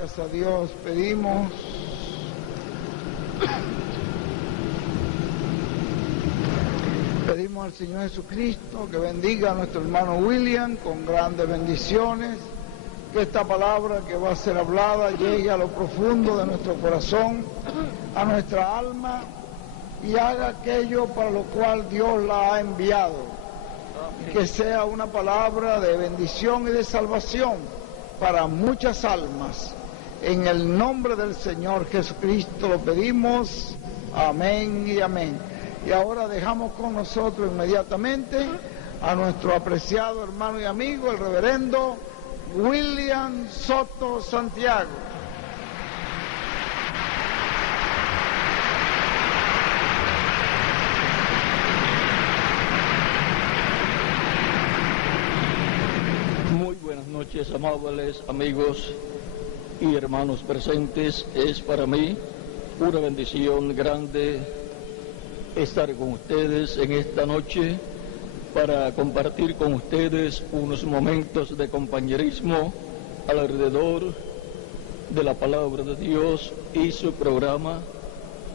Gracias a Dios pedimos al Señor Jesucristo que bendiga a nuestro hermano William con grandes bendiciones, que esta palabra que va a ser hablada llegue a lo profundo de nuestro corazón, a nuestra alma, y haga aquello para lo cual Dios la ha enviado, y que sea una palabra de bendición y de salvación para muchas almas. En el nombre del Señor Jesucristo lo pedimos, amén y amén. Y ahora dejamos con nosotros inmediatamente a nuestro apreciado hermano y amigo, el reverendo William Soto Santiago. Muy buenas noches, amables amigos y hermanos presentes. Es para mí una bendición grande estar con ustedes en esta noche para compartir con ustedes unos momentos de compañerismo alrededor de la palabra de Dios y su programa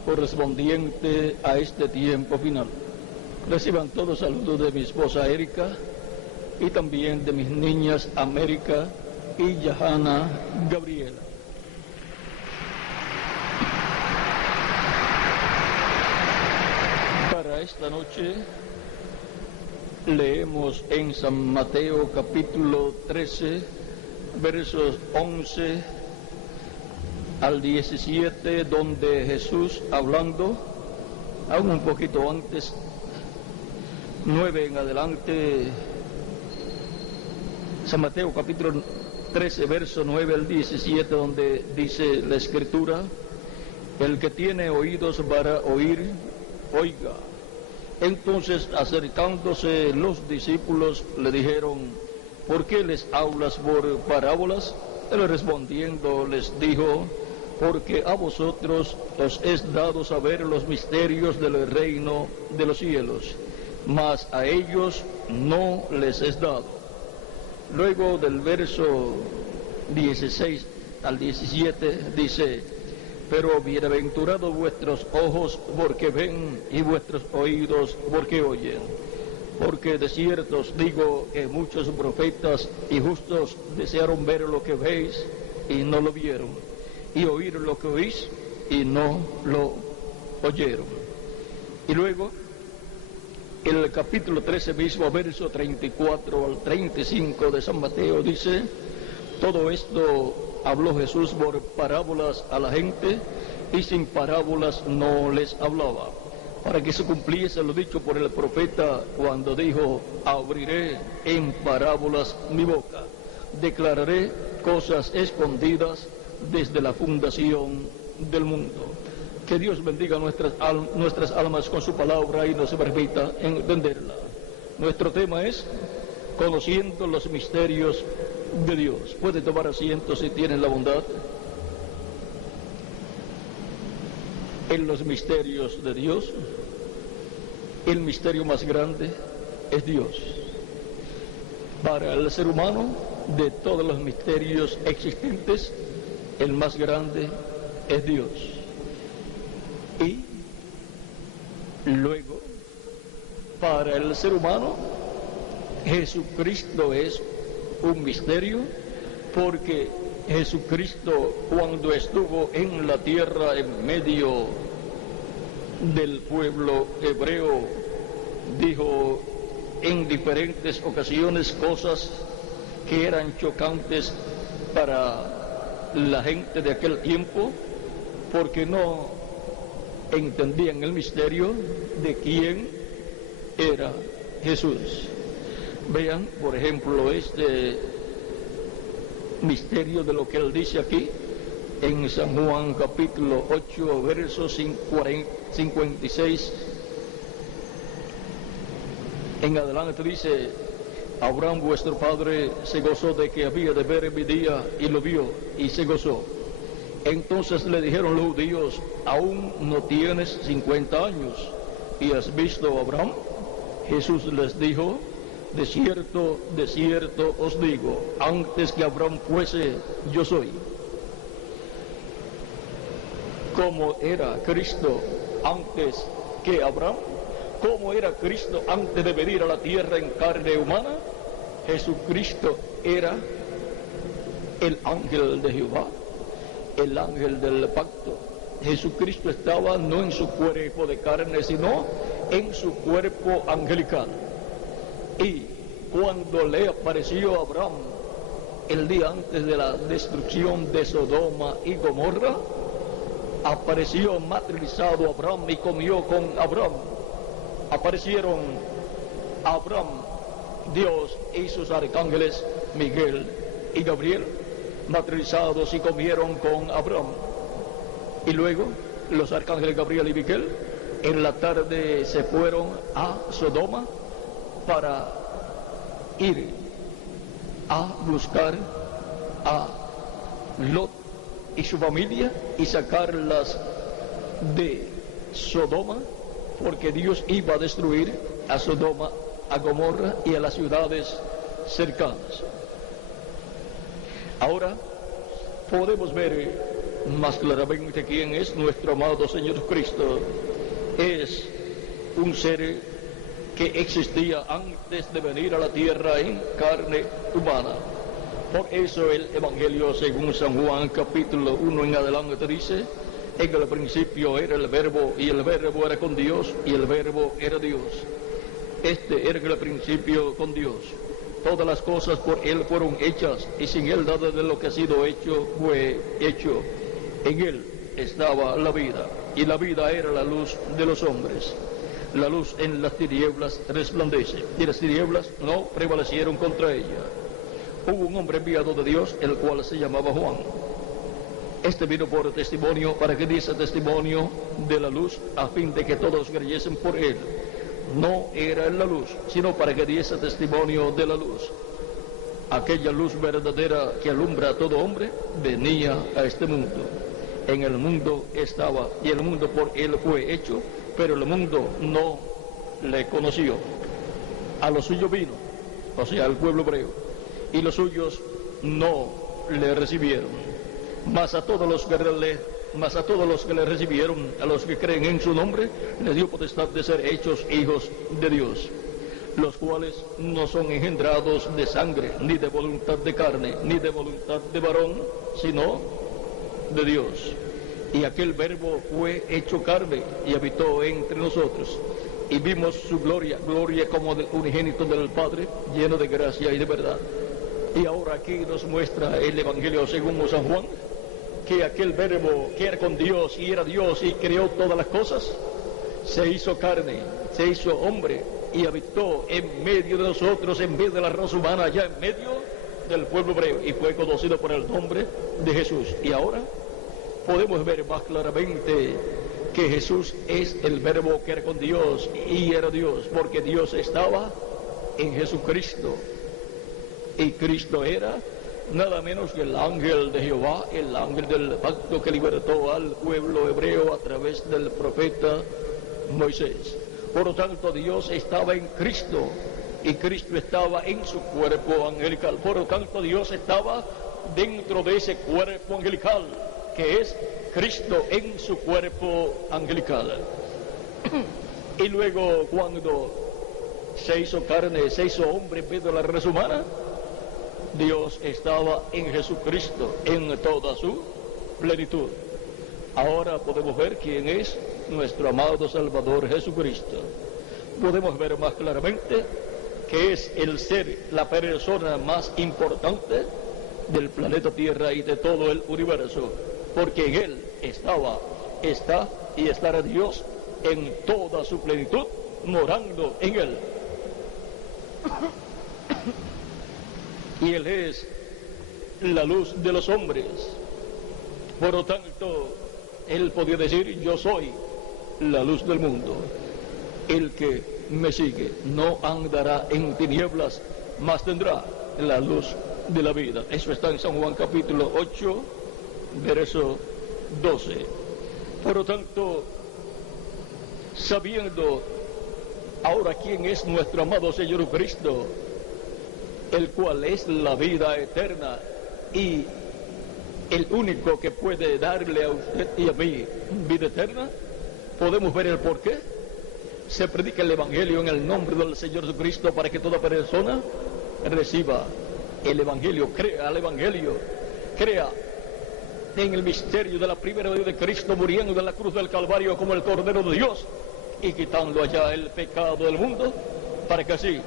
correspondiente a este tiempo final. Reciban todos saludos de mi esposa Erika y también de mis niñas América y Yahana Gabriela. Para esta noche leemos en San Mateo capítulo 13, versos 11 al 17, donde Jesús, hablando, aún un poquito antes, 9 en adelante, San Mateo capítulo 13, verso 9 al 17, donde dice la Escritura: el que tiene oídos para oír, oiga. Entonces, acercándose los discípulos, le dijeron: ¿por qué les hablas por parábolas? Él respondiendo les dijo: porque a vosotros os es dado saber los misterios del reino de los cielos, mas a ellos no les es dado. Luego del verso 16 al 17 dice: pero bienaventurados vuestros ojos porque ven y vuestros oídos porque oyen. Porque de cierto os digo que muchos profetas y justos desearon ver lo que veis y no lo vieron, y oír lo que oís y no lo oyeron. Y luego, el capítulo 13 mismo, verso 34 al 35 de San Mateo, dice: todo esto habló Jesús por parábolas a la gente, y sin parábolas no les hablaba, para que se cumpliese lo dicho por el profeta cuando dijo: abriré en parábolas mi boca, declararé cosas escondidas desde la fundación del mundo. Que Dios bendiga nuestras almas con su palabra y nos permita entenderla. Nuestro tema es conociendo los misterios de Dios. Puede tomar asiento si tienen la bondad. En los misterios de Dios, el misterio más grande es Dios. Para el ser humano, de todos los misterios existentes, el más grande es Dios. Y luego, para el ser humano, Jesucristo es un misterio, porque Jesucristo, cuando estuvo en la tierra en medio del pueblo hebreo, dijo en diferentes ocasiones cosas que eran chocantes para la gente de aquel tiempo, porque no entendían el misterio de quién era Jesús. Vean, por ejemplo, este misterio de lo que él dice aquí en San Juan capítulo 8, versos 56 en adelante. Dice: Abraham vuestro padre se gozó de que había de ver mi día, y lo vio y se gozó. Entonces le dijeron los judíos: aún no tienes 50 años y has visto a Abraham. Jesús les dijo: de cierto os digo, antes que Abraham fuese, yo soy. ¿Cómo era Cristo antes que Abraham? ¿Cómo era Cristo antes de venir a la tierra en carne humana? Jesucristo era el ángel de Jehová, el ángel del pacto. Jesucristo estaba no en su cuerpo de carne, sino en su cuerpo angelical. Y cuando le apareció a Abraham el día antes de la destrucción de Sodoma y Gomorra, apareció materializado Abraham y comió con Abraham. Aparecieron Abraham, Dios y sus arcángeles Miguel y Gabriel, materializados, y comieron con Abraham. Y luego los arcángeles Gabriel y Miguel en la tarde se fueron a Sodoma para ir a buscar a Lot y su familia y sacarlas de Sodoma, porque Dios iba a destruir a Sodoma, a Gomorra y a las ciudades cercanas. Ahora podemos ver más claramente quién es nuestro amado Señor Cristo. Es un ser que existía antes de venir a la tierra en carne humana. Por eso el Evangelio según San Juan capítulo 1 en adelante dice: en el principio era el Verbo, y el Verbo era con Dios, y el Verbo era Dios. Este era el principio con Dios. Todas las cosas por Él fueron hechas, y sin Él nada de lo que ha sido hecho fue hecho. En Él estaba la vida, y la vida era la luz de los hombres. La luz en las tinieblas resplandece, y las tinieblas no prevalecieron contra ella. Hubo un hombre enviado de Dios, el cual se llamaba Juan. Este vino por testimonio, para que diese testimonio de la luz, a fin de que todos creyesen por él. No era la luz, sino para que diese testimonio de la luz. Aquella luz verdadera que alumbra a todo hombre venía a este mundo. En el mundo estaba, y el mundo por él fue hecho, pero el mundo no le conoció. A los suyos vino, o sea, al pueblo hebreo, y los suyos no le recibieron. Mas a todos los que le recibieron, a los que creen en su nombre, les dio potestad de ser hechos hijos de Dios, los cuales no son engendrados de sangre, ni de voluntad de carne, ni de voluntad de varón, sino de Dios. Y aquel Verbo fue hecho carne y habitó entre nosotros, y vimos su gloria, gloria como del unigénito del Padre, lleno de gracia y de verdad. Y ahora aquí nos muestra el Evangelio según San Juan, que aquel Verbo que era con Dios y era Dios y creó todas las cosas, se hizo carne, se hizo hombre y habitó en medio de nosotros, en vez de la raza humana, allá en medio del pueblo hebreo, y fue conocido por el nombre de Jesús. Y ahora podemos ver más claramente que Jesús es el Verbo que era con Dios y era Dios, porque Dios estaba en Jesucristo, y Cristo era nada menos que el ángel de Jehová, el ángel del pacto que libertó al pueblo hebreo a través del profeta Moisés. Por lo tanto, Dios estaba en Cristo y Cristo estaba en su cuerpo angelical. Por lo tanto, Dios estaba dentro de ese cuerpo angelical, que es Cristo en su cuerpo angelical. Y luego, cuando se hizo carne, se hizo hombre en vez de la raza humana, Dios estaba en Jesucristo en toda su plenitud. Ahora podemos ver quién es nuestro amado Salvador Jesucristo. Podemos ver más claramente que es el ser, la persona más importante del planeta Tierra y de todo el universo, porque en Él estaba, está y estará Dios en toda su plenitud, morando en Él. Y Él es la luz de los hombres. Por lo tanto, Él podía decir: yo soy la luz del mundo. El que me sigue no andará en tinieblas, mas tendrá la luz de la vida. Eso está en San Juan capítulo 8, verso 12. Por lo tanto, sabiendo ahora quién es nuestro amado Señor Cristo, el cual es la vida eterna y el único que puede darle a usted y a mí vida eterna, podemos ver el porqué. Se predica el Evangelio en el nombre del Señor Jesucristo para que toda persona reciba el Evangelio, crea al Evangelio, crea en el misterio de la primera vez de Cristo muriendo de la cruz del Calvario como el Cordero de Dios y quitando allá el pecado del mundo, para que así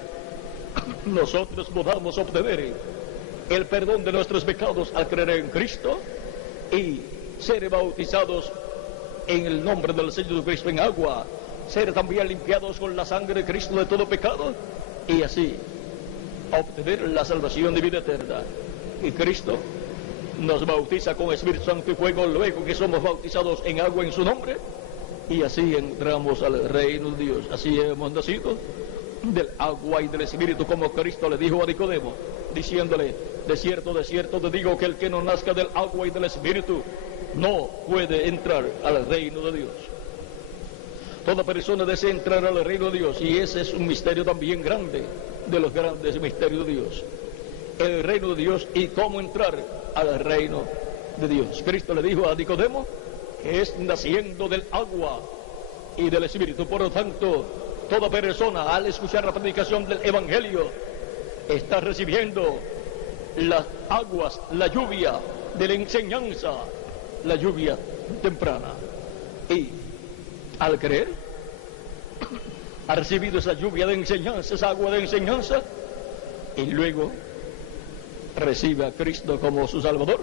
nosotros podamos obtener el perdón de nuestros pecados al creer en Cristo y ser bautizados en el nombre del Señor Jesucristo en agua, ser también limpiados con la sangre de Cristo de todo pecado y así obtener la salvación de vida eterna. Y Cristo nos bautiza con Espíritu Santo y fuego luego que somos bautizados en agua en su nombre y así entramos al reino de Dios. Así hemos nacido del agua y del Espíritu, como Cristo le dijo a Nicodemo, diciéndole: de cierto te digo que el que no nazca del agua y del Espíritu no puede entrar al reino de Dios. Toda persona desea entrar al reino de Dios y ese es un misterio también grande, de los grandes misterios de Dios, el reino de Dios y cómo entrar al reino de Dios. Cristo le dijo a Nicodemo que es naciendo del agua y del Espíritu. Por lo tanto, toda persona al escuchar la predicación del Evangelio está recibiendo las aguas, la lluvia de la enseñanza, la lluvia temprana. Y al creer, ha recibido esa lluvia de enseñanza, esa agua de enseñanza, y luego recibe a Cristo como su Salvador,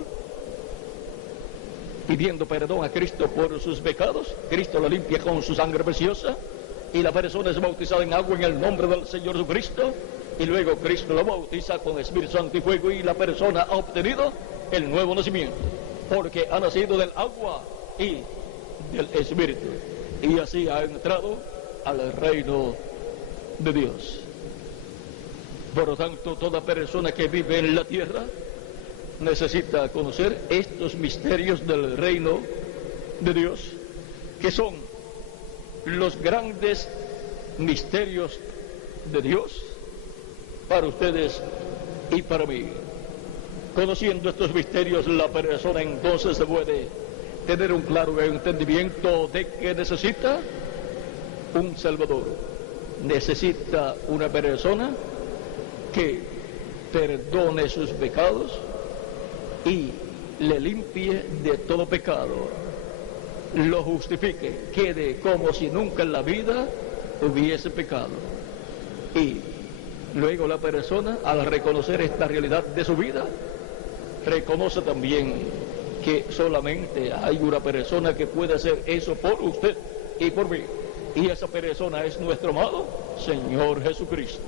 pidiendo perdón a Cristo por sus pecados. Cristo lo limpia con su sangre preciosa y la persona es bautizada en agua en el nombre del Señor Jesucristo, y luego Cristo lo bautiza con Espíritu Santo y fuego y la persona ha obtenido el nuevo nacimiento, porque ha nacido del agua y del Espíritu, y así ha entrado al reino de Dios. Por lo tanto, toda persona que vive en la tierra necesita conocer estos misterios del reino de Dios, que son los grandes misterios de Dios para ustedes y para mí. Conociendo estos misterios, la persona entonces puede tener un claro entendimiento de que necesita un Salvador, necesita una persona que perdone sus pecados y le limpie de todo pecado, lo justifique, quede como si nunca en la vida hubiese pecado. Y luego la persona, al reconocer esta realidad de su vida, reconoce también que solamente hay una persona que puede hacer eso por usted y por mí, y esa persona es nuestro amado Señor Jesucristo.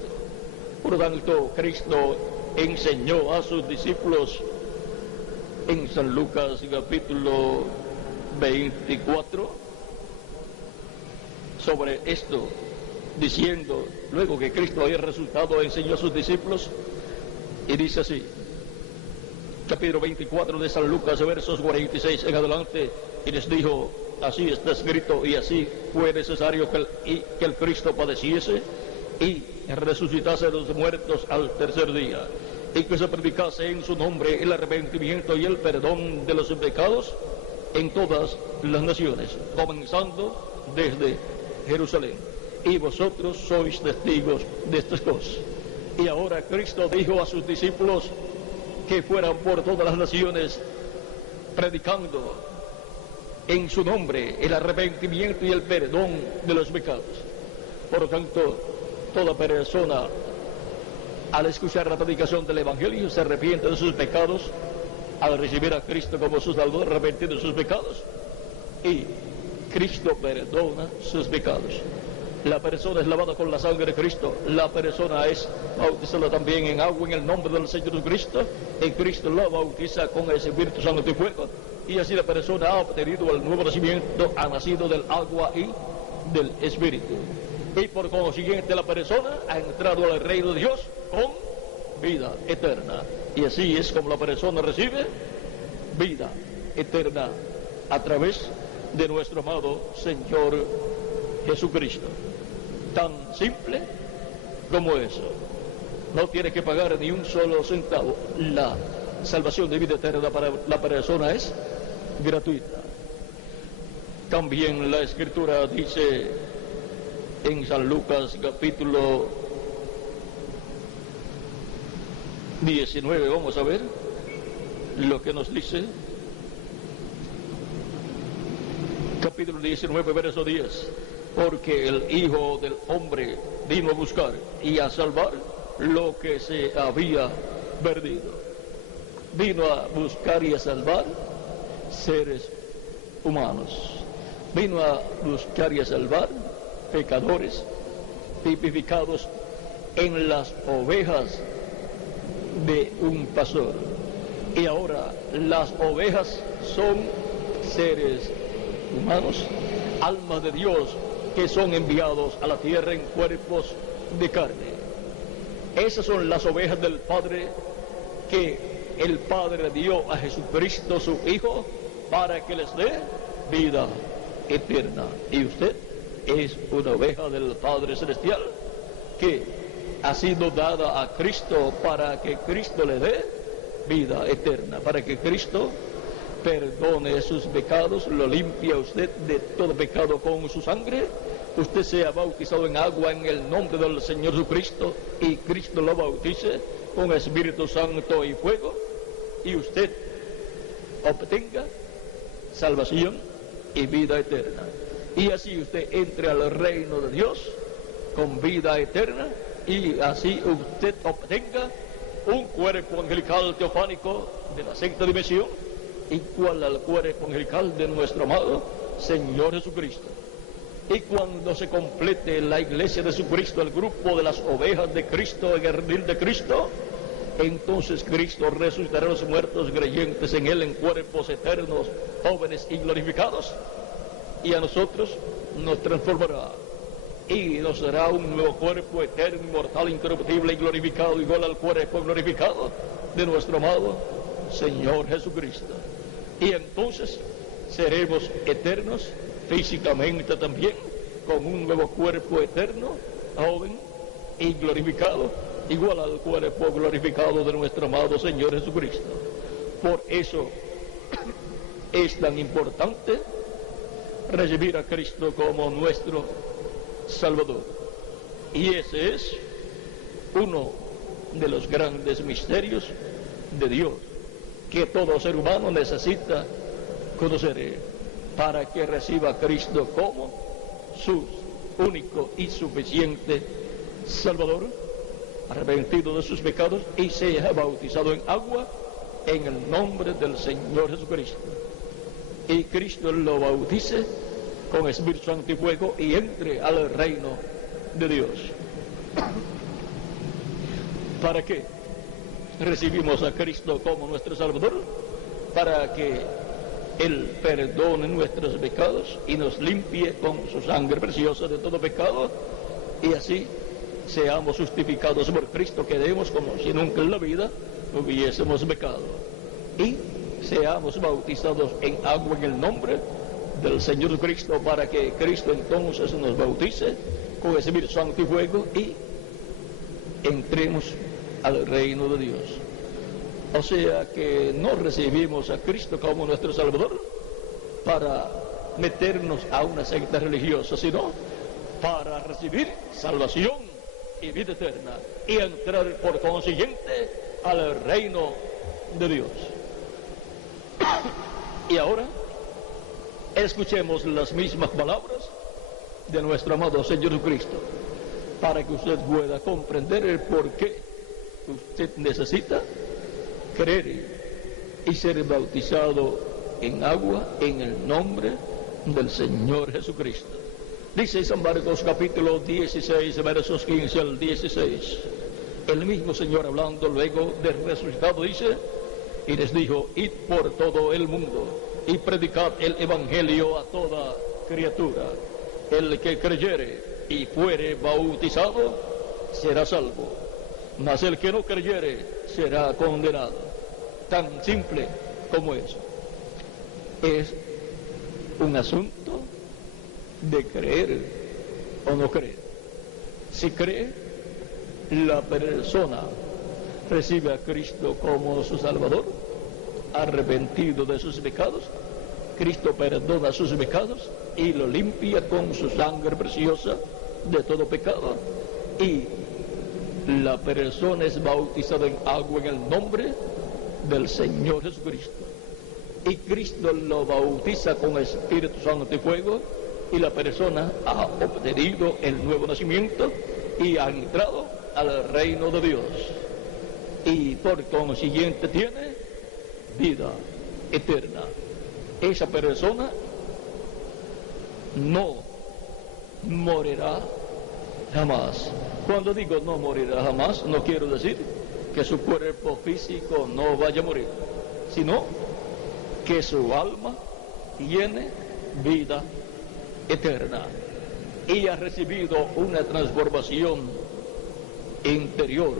Por lo tanto, Cristo enseñó a sus discípulos en San Lucas capítulo 24 sobre esto, diciendo, luego que Cristo había resucitado, enseñó a sus discípulos y dice así, capítulo 24 de San Lucas, versos 46 en adelante, y les dijo: así está escrito, y así fue necesario que el Cristo padeciese y resucitase de los muertos al tercer día, y que se predicase en su nombre el arrepentimiento y el perdón de los pecados en todas las naciones, comenzando desde Jerusalén. Y vosotros sois testigos de estas cosas. Y ahora Cristo dijo a sus discípulos que fueran por todas las naciones predicando en su nombre el arrepentimiento y el perdón de los pecados. Por lo tanto, toda persona al escuchar la predicación del Evangelio se arrepiente de sus pecados, al recibir a Cristo como su Salvador, arrepentido de sus pecados, y Cristo perdona sus pecados. La persona es lavada con la sangre de Cristo, la persona es bautizada también en agua en el nombre del Señor Jesucristo, y Cristo la bautiza con el Espíritu Santo y fuego, y así la persona ha obtenido el nuevo nacimiento, ha nacido del agua y del Espíritu. Y por consiguiente la persona ha entrado al reino de Dios con vida eterna. Y así es como la persona recibe vida eterna a través de nuestro amado Señor Jesucristo. Tan simple como eso. No tiene que pagar ni un solo centavo. La salvación de vida eterna para la persona es gratuita. También la Escritura dice en San Lucas capítulo 19, vamos a ver lo que nos dice. Capítulo 19, verso 10. Porque el Hijo del Hombre vino a buscar y a salvar lo que se había perdido. Vino a buscar y a salvar seres humanos. Vino a buscar y a salvar pecadores tipificados en las ovejas de un pastor. Y ahora las ovejas son seres humanos, almas de Dios, que son enviados a la tierra en cuerpos de carne. Esas son las ovejas del Padre que el Padre dio a Jesucristo su Hijo para que les dé vida eterna. Y usted es una oveja del Padre Celestial que ha sido dada a Cristo para que Cristo le dé vida eterna, para que Cristo perdone sus pecados, lo limpia usted de todo pecado con su sangre. Usted sea bautizado en agua en el nombre del Señor Jesucristo y Cristo lo bautice con Espíritu Santo y fuego, y usted obtenga salvación y vida eterna. Y así usted entre al reino de Dios con vida eterna, y así usted obtenga un cuerpo angelical teofánico de la sexta dimensión, igual al cuerpo angelical de nuestro amado Señor Jesucristo. Y cuando se complete la iglesia de Jesucristo, el grupo de las ovejas de Cristo en el redil de Cristo, entonces Cristo resucitará a los muertos creyentes en Él en cuerpos eternos, jóvenes y glorificados, y a nosotros nos transformará y nos dará un nuevo cuerpo eterno, inmortal, incorruptible y glorificado, igual al cuerpo glorificado de nuestro amado Señor Jesucristo. Y entonces seremos eternos físicamente también, con un nuevo cuerpo eterno, joven y glorificado, igual al cuerpo glorificado de nuestro amado Señor Jesucristo. Por eso es tan importante recibir a Cristo como nuestro Salvador. Y ese es uno de los grandes misterios de Dios que todo ser humano necesita conocer para que reciba a Cristo como su único y suficiente Salvador, arrepentido de sus pecados y sea bautizado en agua en el nombre del Señor Jesucristo. Y Cristo lo bautice con Espíritu Santo y fuego y entre al reino de Dios. ¿Para qué recibimos a Cristo como nuestro Salvador? Para que Él perdone nuestros pecados y nos limpie con su sangre preciosa de todo pecado, y así seamos justificados por Cristo, quedemos como si nunca en la vida hubiésemos pecado, y seamos bautizados en agua en el nombre del Señor Cristo, para que Cristo entonces nos bautice con el Espíritu Santo y fuego y entremos al reino de Dios. O sea que no recibimos a Cristo como nuestro Salvador para meternos a una secta religiosa, sino para recibir salvación y vida eterna y entrar por consiguiente al reino de Dios. Y ahora escuchemos las mismas palabras de nuestro amado Señor Jesucristo, para que usted pueda comprender el por qué usted necesita creer y ser bautizado en agua en el nombre del Señor Jesucristo. Dice San Marcos capítulo 16, versos 15 al 16. El mismo Señor, hablando luego del resucitado, dice: y les dijo: id por todo el mundo y predicad el evangelio a toda criatura. El que creyere y fuere bautizado será salvo, mas el que no creyere será condenado. Tan simple como eso. Es un asunto de creer o no creer. Si cree, la persona recibe a Cristo como su Salvador, arrepentido de sus pecados, Cristo perdona sus pecados y lo limpia con su sangre preciosa de todo pecado. Y la persona es bautizada en agua en el nombre del Señor Jesucristo. Y Cristo lo bautiza con Espíritu Santo y fuego, y la persona ha obtenido el nuevo nacimiento y ha entrado al reino de Dios. Y por consiguiente tiene vida eterna. Esa persona no morirá jamás. Cuando digo no morirá jamás, no quiero decir que su cuerpo físico no vaya a morir, sino que su alma tiene vida eterna y ha recibido una transformación interior,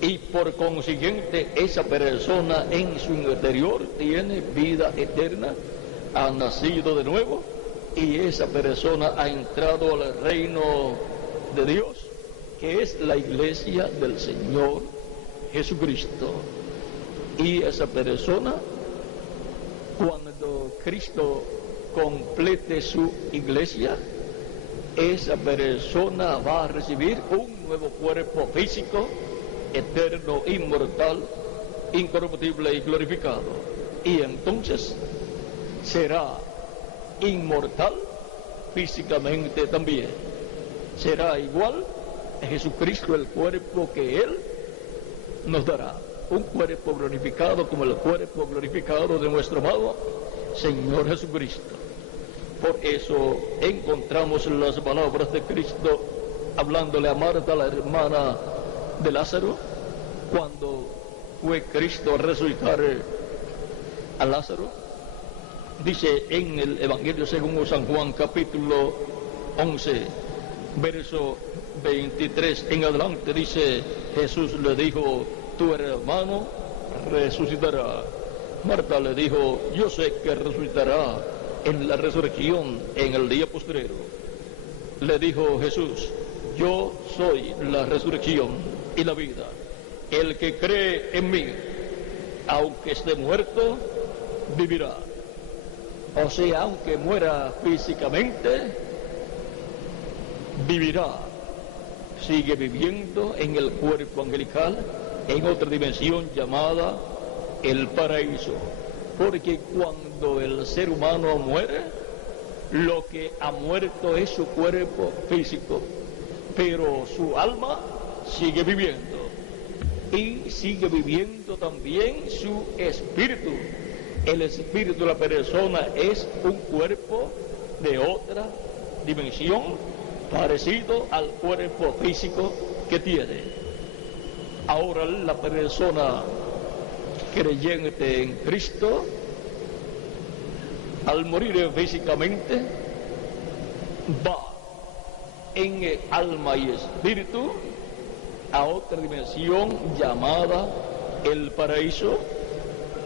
y por consiguiente esa persona en su interior tiene vida eterna, ha nacido de nuevo, y esa persona ha entrado al reino de Dios, que es la iglesia del Señor Jesucristo. Y esa persona, cuando Cristo complete su iglesia, esa persona va a recibir un nuevo cuerpo físico, eterno, inmortal, incorruptible y glorificado. Y entonces será inmortal físicamente también. Será igual a Jesucristo, el cuerpo que Él nos dará. Un cuerpo glorificado como el cuerpo glorificado de nuestro amado Señor Jesucristo. Por eso encontramos las palabras de Cristo hablándole a Marta, la hermana de Lázaro, cuando fue Cristo a resucitar a Lázaro. Dice en el Evangelio según San Juan, capítulo 11, verso 23 en adelante, dice: Jesús le dijo, tu hermano resucitará. Marta le dijo, yo sé que resucitará en la resurrección en el día postrero. Le dijo Jesús, yo soy la resurrección y la vida. El que cree en mí, aunque esté muerto, vivirá. O sea, aunque muera físicamente, vivirá. Sigue viviendo en el cuerpo angelical, en otra dimensión llamada el paraíso. Porque cuando el ser humano muere, lo que ha muerto es su cuerpo físico, pero su alma sigue viviendo, y sigue viviendo también su espíritu. El espíritu de la persona es un cuerpo de otra dimensión, parecido al cuerpo físico que tiene. Ahora la persona creyente en Cristo, al morir físicamente, va en alma y espíritu a otra dimensión llamada el paraíso,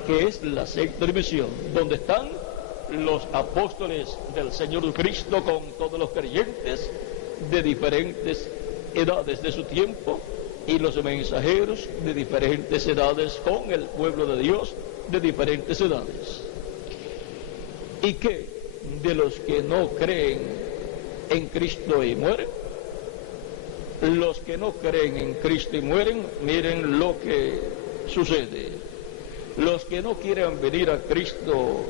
que es la sexta dimensión, donde están los apóstoles del Señor Cristo con todos los creyentes de diferentes edades de su tiempo, y los mensajeros de diferentes edades con el pueblo de Dios de diferentes edades. ¿Y qué de los que no creen en Cristo y mueren? Los que no creen en Cristo y mueren, miren lo que sucede. Los que no quieren venir a Cristo,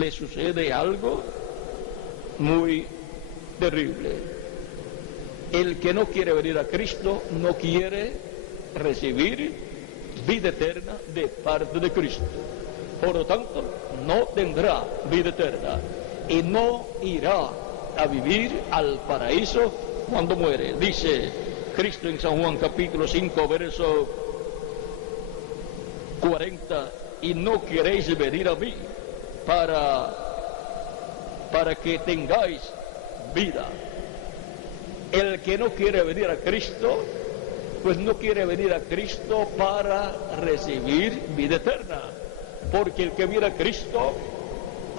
les sucede algo muy terrible. El que no quiere venir a Cristo no quiere recibir vida eterna de parte de Cristo. Por lo tanto, no tendrá vida eterna y no irá a vivir al paraíso cuando muere. Dice Cristo en San Juan capítulo 5, verso 40, y no queréis venir a mí para que tengáis vida. El que no quiere venir a Cristo, pues no quiere venir a Cristo para recibir vida eterna, porque el que viene a Cristo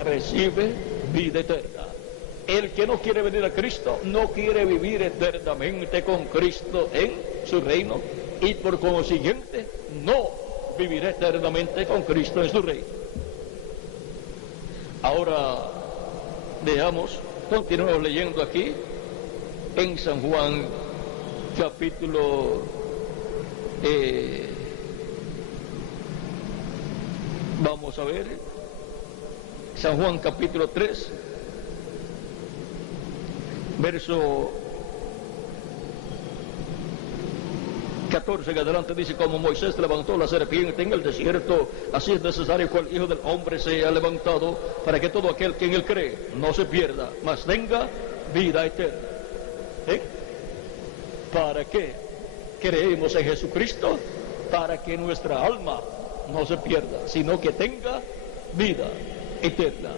recibe vida eterna. El que no quiere venir a Cristo no quiere vivir eternamente con Cristo en su reino, y por consiguiente no vivirá eternamente con Cristo en su reino. Ahora continuamos leyendo aquí en San Juan capítulo vamos a ver San Juan capítulo 3 verso 14 en adelante. Dice: como Moisés levantó la serpiente en el desierto, así es necesario que el Hijo del Hombre sea levantado, para que todo aquel que en él cree no se pierda, mas tenga vida eterna. ¿Para qué creemos en Jesucristo? Para que nuestra alma no se pierda, sino que tenga vida eterna.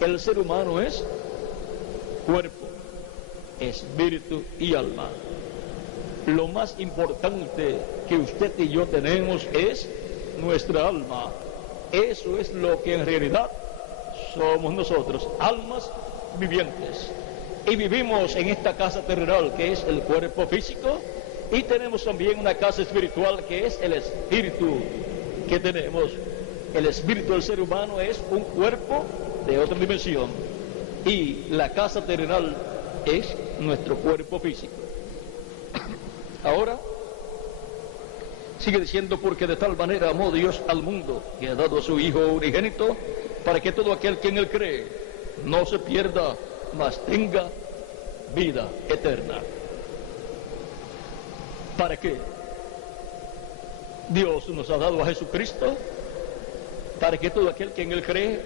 El ser humano es cuerpo, espíritu y alma. Lo más importante que usted y yo tenemos es nuestra alma. Eso es lo que en realidad somos nosotros, almas vivientes. Y vivimos en esta casa terrenal que es el cuerpo físico, y tenemos también una casa espiritual que es el espíritu que tenemos. El espíritu del ser humano es un cuerpo de otra dimensión, y la casa terrenal es nuestro cuerpo físico. Ahora sigue diciendo: porque de tal manera amó Dios al mundo, que ha dado a su Hijo unigénito, para que todo aquel que en él cree no se pierda, mas tenga vida eterna. ¿Para qué Dios nos ha dado a Jesucristo? Para que todo aquel que en él cree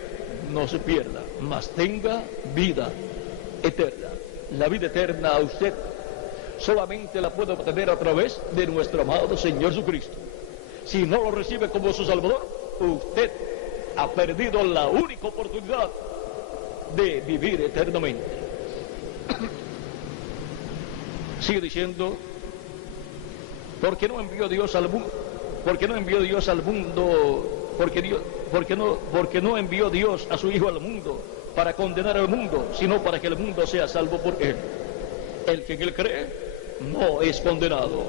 no se pierda, mas tenga vida eterna. La vida eterna a usted solamente la puede obtener a través de nuestro amado Señor Jesucristo. Si no lo recibe como su Salvador, usted ha perdido la única oportunidad de vivir eternamente. Sigue diciendo: ¿por qué no envió Dios al mundo? ¿Por qué no envió Dios al mundo? ¿Por qué no envió Dios a su Hijo al mundo para condenar al mundo, sino para que el mundo sea salvo por él? El que en él cree no es condenado,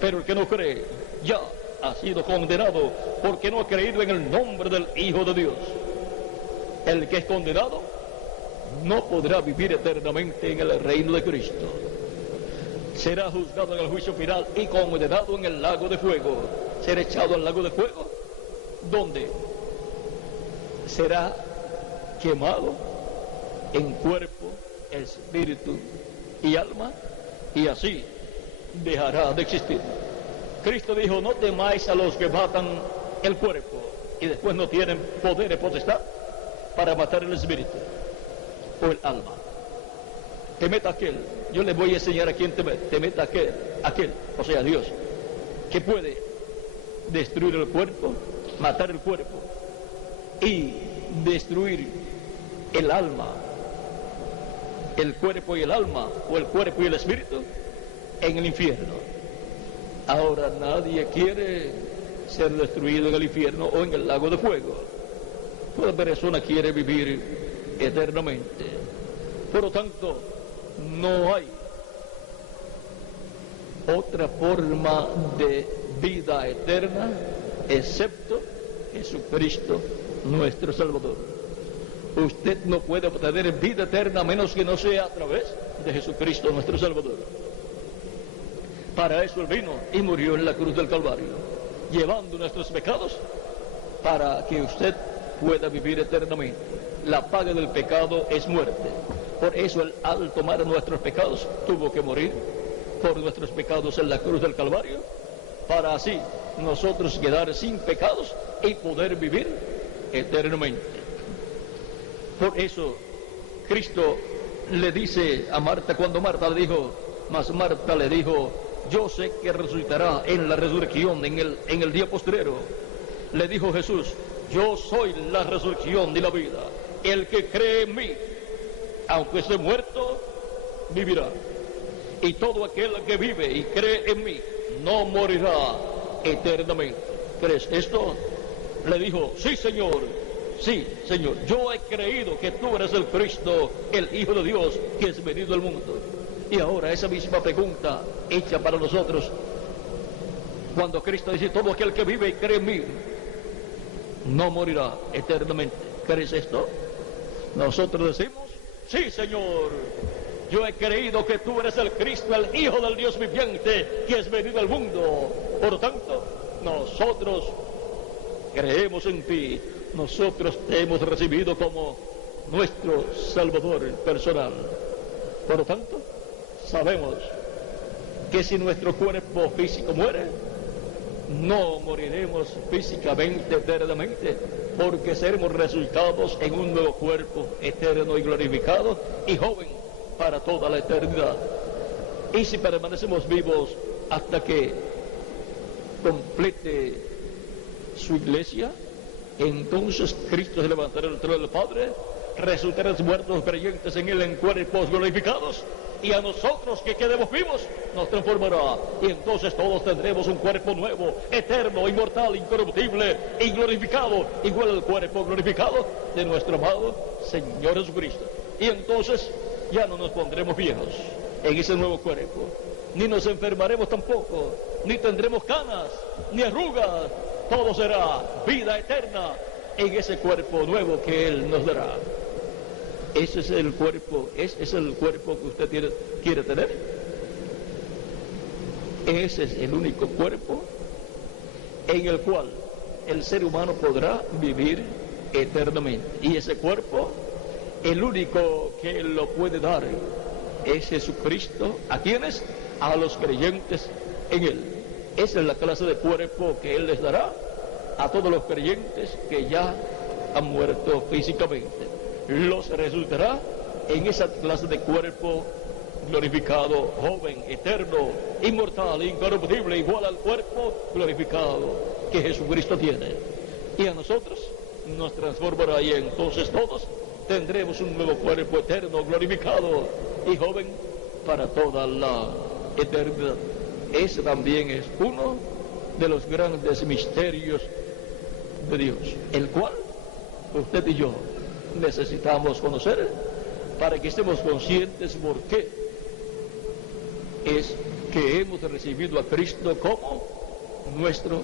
pero el que no cree ya ha sido condenado, porque no ha creído en el nombre del Hijo de Dios. El que es condenado no podrá vivir eternamente en el reino de Cristo. Será juzgado en el juicio final y condenado en el lago de fuego. Será echado al lago de fuego, donde será quemado en cuerpo, espíritu y alma, y así dejará de existir. Cristo dijo: no temáis a los que matan el cuerpo y después no tienen poder y potestad para matar el espíritu o el alma. Temed a aquel, yo les voy a enseñar a quién temer. Temed a aquel, o sea, Dios, que puede destruir el cuerpo, matar el cuerpo y destruir el alma, el cuerpo y el alma, o el cuerpo y el espíritu, en el infierno. Ahora nadie quiere ser destruido en el infierno o en el lago de fuego. Toda persona quiere vivir eternamente. Por lo tanto, no hay otra forma de vida eterna excepto Jesucristo nuestro Salvador. Usted no puede obtener vida eterna a menos que no sea a través de Jesucristo nuestro Salvador. Para eso Él vino y murió en la cruz del Calvario, llevando nuestros pecados para que usted pueda vivir eternamente. La paga del pecado es muerte. Por eso Él, al tomar nuestros pecados, tuvo que morir por nuestros pecados en la cruz del Calvario, para así nosotros quedar sin pecados y poder vivir eternamente. Por eso Cristo le dice a Marta, cuando Marta le dijo, mas Marta le dijo: yo sé que resucitará en la resurrección, en el día postrero. Le dijo Jesús: yo soy la resurrección de la vida. El que cree en mí, aunque esté muerto, vivirá. Y todo aquel que vive y cree en mí no morirá eternamente. ¿Crees esto? Le dijo: sí, Señor. Sí, Señor, yo he creído que tú eres el Cristo, el Hijo de Dios, que es venido al mundo. Y ahora esa misma pregunta hecha para nosotros: Cuando Cristo dice, todo aquel que vive y cree en mí, no morirá eternamente. ¿Crees esto? Nosotros decimos, sí, Señor, yo he creído que tú eres el Cristo, el Hijo del Dios viviente, que es venido al mundo. Por lo tanto, nosotros creemos en ti. Nosotros te hemos recibido como nuestro Salvador personal. Por lo tanto, sabemos que si nuestro cuerpo físico muere, no moriremos físicamente eternamente, porque seremos resultados en un nuevo cuerpo eterno y glorificado y joven para toda la eternidad. Y si permanecemos vivos hasta que complete su iglesia, entonces Cristo se levantará del trono del Padre, resultarán muertos creyentes en él en cuerpos glorificados, y a nosotros que quedemos vivos nos transformará, y entonces todos tendremos un cuerpo nuevo, eterno, inmortal, incorruptible y glorificado, igual al cuerpo glorificado de nuestro amado Señor Jesucristo. Y entonces ya no nos pondremos viejos en ese nuevo cuerpo, ni nos enfermaremos tampoco, ni tendremos canas, ni arrugas. Todo será vida eterna en ese cuerpo nuevo que Él nos dará. Ese es el cuerpo, es el cuerpo que usted quiere tener. Ese es el único cuerpo en el cual el ser humano podrá vivir eternamente. Y ese cuerpo, el único que lo puede dar es Jesucristo. ¿A quiénes? A los creyentes en Él. Esa es la clase de cuerpo que Él les dará a todos los creyentes que ya han muerto físicamente. Los resultará en esa clase de cuerpo glorificado, joven, eterno, inmortal, incorruptible, igual al cuerpo glorificado que Jesucristo tiene. Y a nosotros nos transformará, y entonces todos tendremos un nuevo cuerpo eterno, glorificado y joven para toda la eternidad. Ese también es uno de los grandes misterios de Dios, el cual usted y yo necesitamos conocer para que estemos conscientes por qué es que hemos recibido a Cristo como nuestro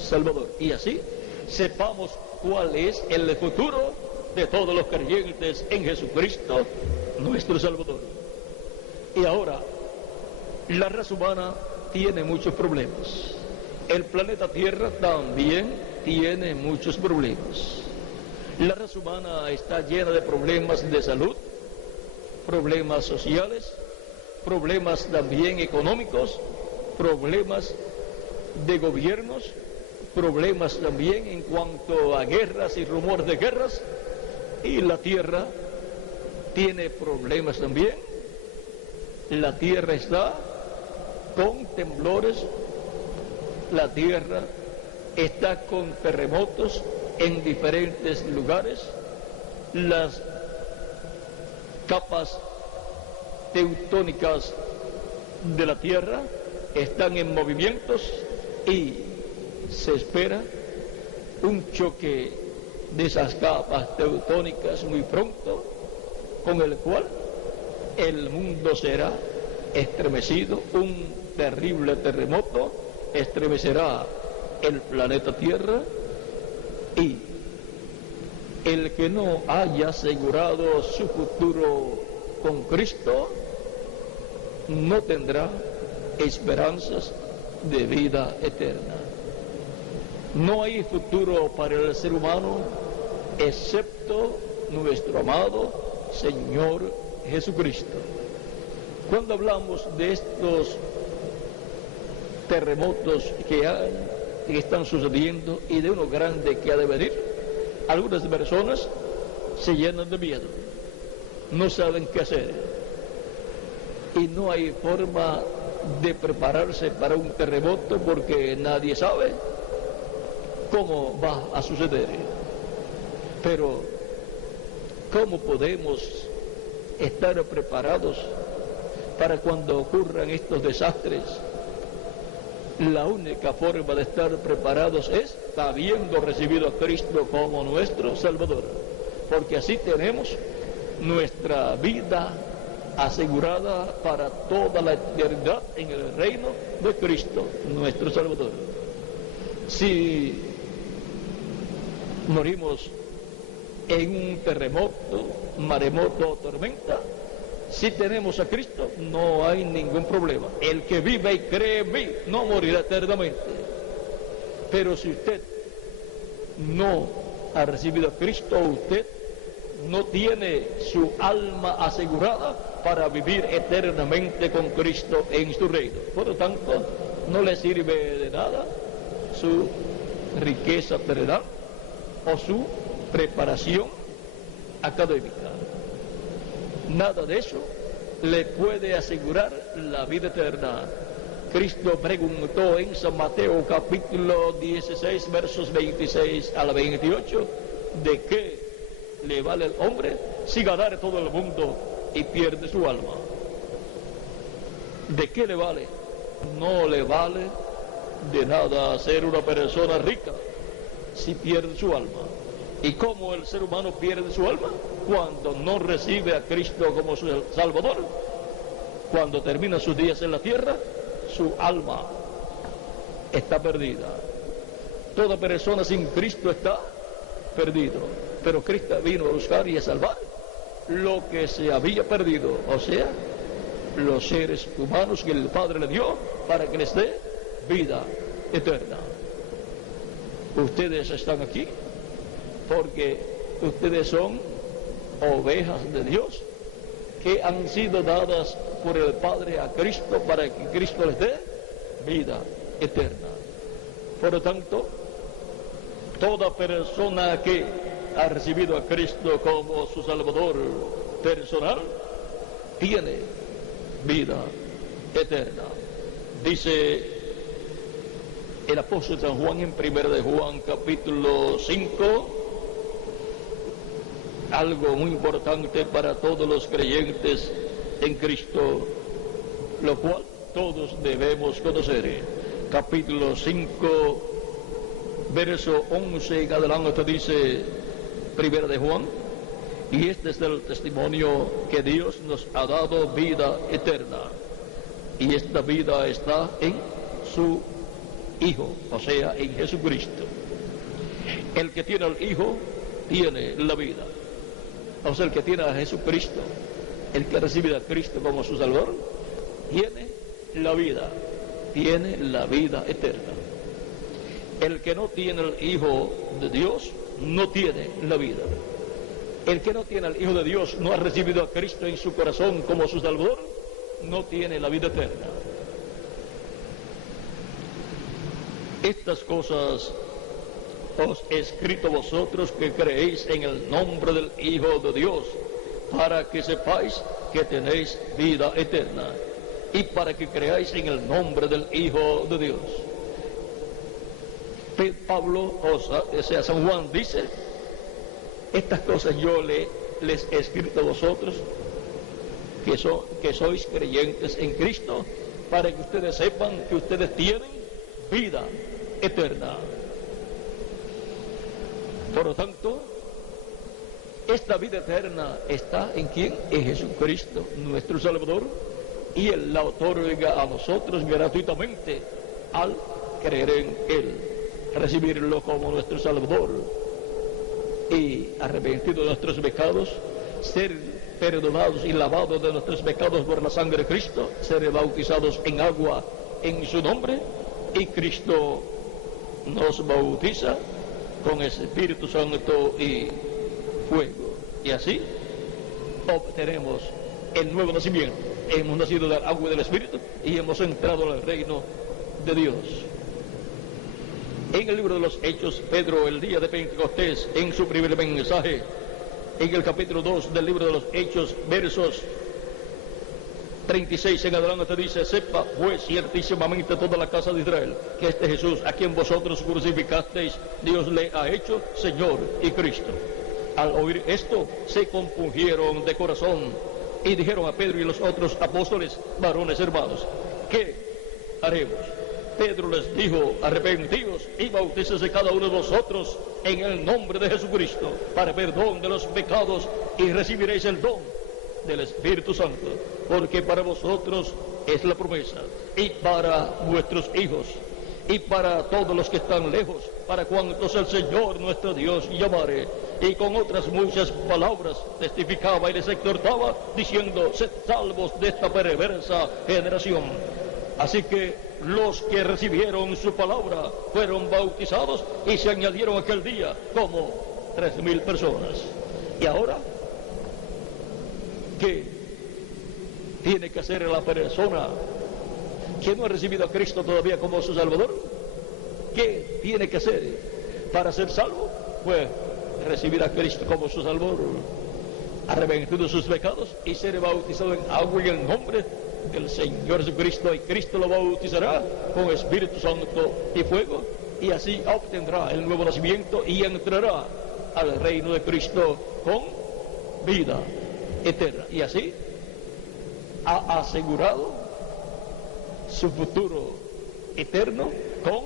Salvador, y así sepamos cuál es el futuro de todos los creyentes en Jesucristo, nuestro Salvador. Y ahora, la raza humana tiene muchos problemas. El planeta Tierra también tiene muchos problemas. La raza humana está llena de problemas de salud, problemas sociales, problemas también económicos, problemas de gobiernos, problemas también en cuanto a guerras y rumores de guerras. Y la Tierra tiene problemas también. La Tierra está con temblores, la Tierra está con terremotos en diferentes lugares. Las capas tectónicas de la Tierra están en movimientos y se espera un choque de esas capas tectónicas muy pronto, con el cual el mundo será estremecido. Un terrible terremoto estremecerá el planeta Tierra, y el que no haya asegurado su futuro con Cristo no tendrá esperanzas de vida eterna. No hay futuro para el ser humano excepto nuestro amado Señor Jesucristo. Cuando hablamos de estos terremotos que están sucediendo y de uno grande que ha de venir, algunas personas se llenan de miedo, no saben qué hacer, y no hay forma de prepararse para un terremoto porque nadie sabe cómo va a suceder. Pero ¿cómo podemos estar preparados para cuando ocurran estos desastres? La única forma de estar preparados es habiendo recibido a Cristo como nuestro Salvador, porque así tenemos nuestra vida asegurada para toda la eternidad en el reino de Cristo, nuestro Salvador. Si morimos en un terremoto, maremoto o tormenta, si tenemos a Cristo, no hay ningún problema. El que vive y cree en mí no morirá eternamente. Pero si usted no ha recibido a Cristo, usted no tiene su alma asegurada para vivir eternamente con Cristo en su reino. Por lo tanto, no le sirve de nada su riqueza terrenal o su preparación académica. Nada de eso le puede asegurar la vida eterna. Cristo preguntó en San Mateo capítulo 16 versos 26 al 28, ¿de qué le vale el hombre si ganare todo el mundo y pierde su alma? ¿De qué le vale? No le vale de nada ser una persona rica si pierde su alma. ¿Y cómo el ser humano pierde su alma? Cuando no recibe a Cristo como su Salvador. Cuando termina sus días en la tierra, su alma está perdida. Toda persona sin Cristo está perdido. Pero Cristo vino a buscar y a salvar lo que se había perdido, o sea, los seres humanos que el Padre le dio para que les dé vida eterna. Ustedes están aquí porque ustedes son ovejas de Dios que han sido dadas por el Padre a Cristo para que Cristo les dé vida eterna. Por lo tanto, toda persona que ha recibido a Cristo como su Salvador personal tiene vida eterna. Dice el apóstol San Juan en 1 de Juan capítulo 5, algo muy importante para todos los creyentes en Cristo, lo cual todos debemos conocer. Capítulo 5, verso 11 en adelante dice 1 de Juan, y este es el testimonio que Dios nos ha dado vida eterna, y esta vida está en su Hijo, o sea, en Jesucristo. El que tiene al Hijo tiene la vida. O sea, el que tiene a Jesucristo, el que recibe a Cristo como su Salvador, tiene la vida eterna. El que no tiene el Hijo de Dios, no tiene la vida. El que no tiene al Hijo de Dios, no ha recibido a Cristo en su corazón como su Salvador, no tiene la vida eterna. Estas cosas os he escrito vosotros que creéis en el nombre del Hijo de Dios, para que sepáis que tenéis vida eterna, y para que creáis en el nombre del Hijo de Dios. Pablo, o sea, San Juan dice, estas cosas yo les he escrito a vosotros, que sois creyentes en Cristo, para que ustedes sepan que ustedes tienen vida eterna. Por lo tanto, esta vida eterna está en ¿quién? En Jesucristo, nuestro Salvador, y Él la otorga a nosotros gratuitamente al creer en Él, recibirlo como nuestro Salvador y arrepentido de nuestros pecados, ser perdonados y lavados de nuestros pecados por la sangre de Cristo, ser bautizados en agua en su nombre, y Cristo nos bautiza con Espíritu Santo y fuego, y así obtenemos el nuevo nacimiento. Hemos nacido del agua y del Espíritu y hemos entrado al reino de Dios. En el libro de los Hechos, Pedro, el día de Pentecostés, en su primer mensaje, en el capítulo 2 del libro de los Hechos, versos 36 en adelante, dice: sepa pues ciertísimamente toda la casa de Israel que este Jesús, a quien vosotros crucificasteis, Dios le ha hecho Señor y Cristo. Al oír esto, se compungieron de corazón y dijeron a Pedro y los otros apóstoles: varones hermanos, ¿qué haremos? Pedro les dijo: arrepentíos y bautícese cada uno de vosotros en el nombre de Jesucristo para perdón de los pecados, y recibiréis el don del Espíritu Santo, porque para vosotros es la promesa, y para vuestros hijos, y para todos los que están lejos, para cuantos el Señor nuestro Dios llamare. Y con otras muchas palabras testificaba y les exhortaba, diciendo: sed salvos de esta perversa generación. Así que los que recibieron su palabra fueron bautizados y se añadieron aquel día como 3,000 personas. Y ahora, ¿qué tiene que hacer la persona que no ha recibido a Cristo todavía como su Salvador? ¿Qué tiene que hacer para ser salvo? Pues recibir a Cristo como su Salvador, arrepentir de sus pecados y ser bautizado en agua y en el nombre del Señor Jesucristo, y Cristo lo bautizará con Espíritu Santo y fuego, y así obtendrá el nuevo nacimiento y entrará al reino de Cristo con vida eterna, y así ha asegurado su futuro eterno con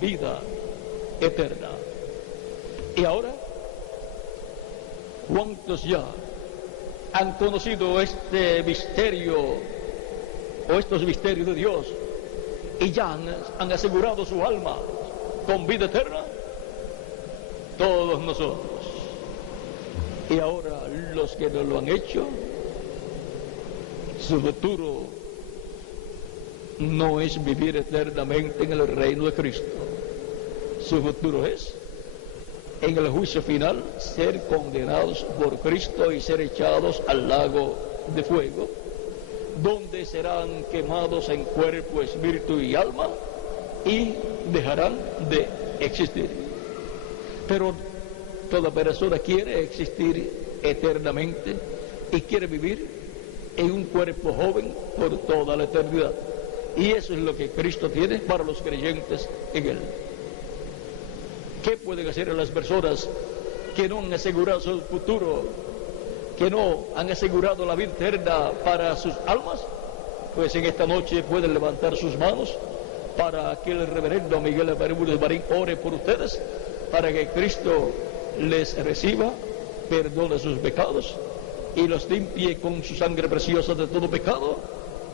vida eterna. Y ahora, ¿cuántos ya han conocido este misterio o estos misterios de Dios y ya han asegurado su alma con vida eterna? Todos nosotros. Y ahora los que no lo han hecho, su futuro no es vivir eternamente en el reino de Cristo. Su futuro es, en el juicio final, ser condenados por Cristo y ser echados al lago de fuego, donde serán quemados en cuerpo, espíritu y alma, y dejarán de existir. Pero toda persona quiere existir eternamente y quiere vivir en un cuerpo joven por toda la eternidad. Y eso es lo que Cristo tiene para los creyentes en Él. ¿Qué pueden hacer las personas que no han asegurado su futuro, que no han asegurado la vida eterna para sus almas? Pues en esta noche pueden levantar sus manos para que el reverendo Miguel Bermúdez Marín ore por ustedes, para que Cristo les reciba, perdone sus pecados y los limpie con su sangre preciosa de todo pecado,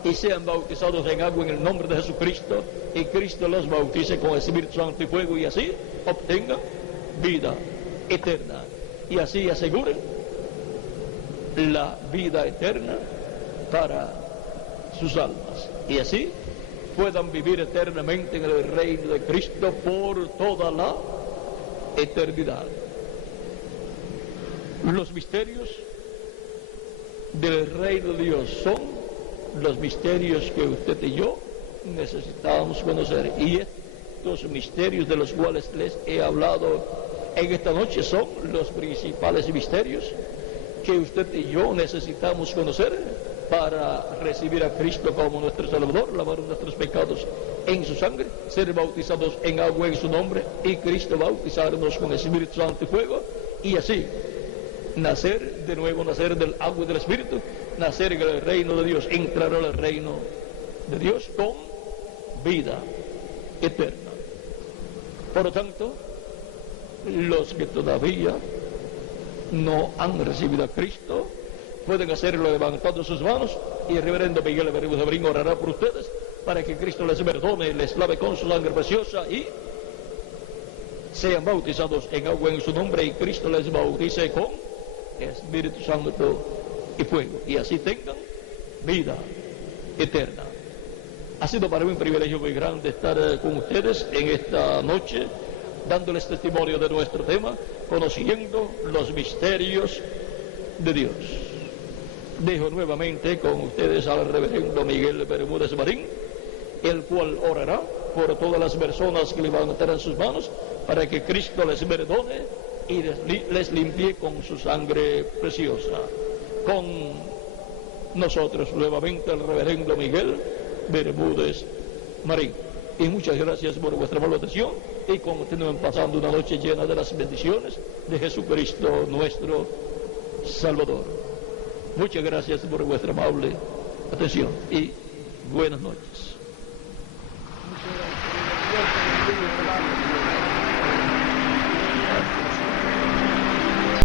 y sean bautizados en agua en el nombre de Jesucristo, y Cristo los bautice con el Espíritu Santo y fuego, y así obtengan vida eterna, y así aseguren la vida eterna para sus almas, y así puedan vivir eternamente en el reino de Cristo por toda la eternidad. Los misterios del reino de Dios son los misterios que usted y yo necesitamos conocer, y estos misterios de los cuales les he hablado en esta noche son los principales misterios que usted y yo necesitamos conocer para recibir a Cristo como nuestro Salvador, lavar nuestros pecados en su sangre, ser bautizados en agua en su nombre, y Cristo bautizarnos con el Espíritu Santo y fuego, y así nacer de nuevo, nacer del agua y del Espíritu, nacer en el reino de Dios, entrar al reino de Dios con vida eterna. Por lo tanto, los que todavía no han recibido a Cristo pueden hacerlo levantando sus manos, y el reverendo Miguel Bermúdez Marín orará por ustedes para que Cristo les perdone, les lave con su sangre preciosa y sean bautizados en agua en su nombre, y Cristo les bautice con Espíritu Santo y fuego, y así tengan vida eterna. Ha sido para mí un privilegio muy grande estar con ustedes en esta noche, dándoles testimonio de nuestro tema, conociendo los misterios de Dios. Dejo nuevamente con ustedes al reverendo Miguel Bermúdez Marín, el cual orará por todas las personas que levantarán sus manos para que Cristo les perdone y les limpie con su sangre preciosa. Con nosotros nuevamente el reverendo Miguel Bermúdez Marín. Y muchas gracias por vuestra amable atención, y continúen pasando una noche llena de las bendiciones de Jesucristo nuestro Salvador. Muchas gracias por vuestra amable atención y buenas noches.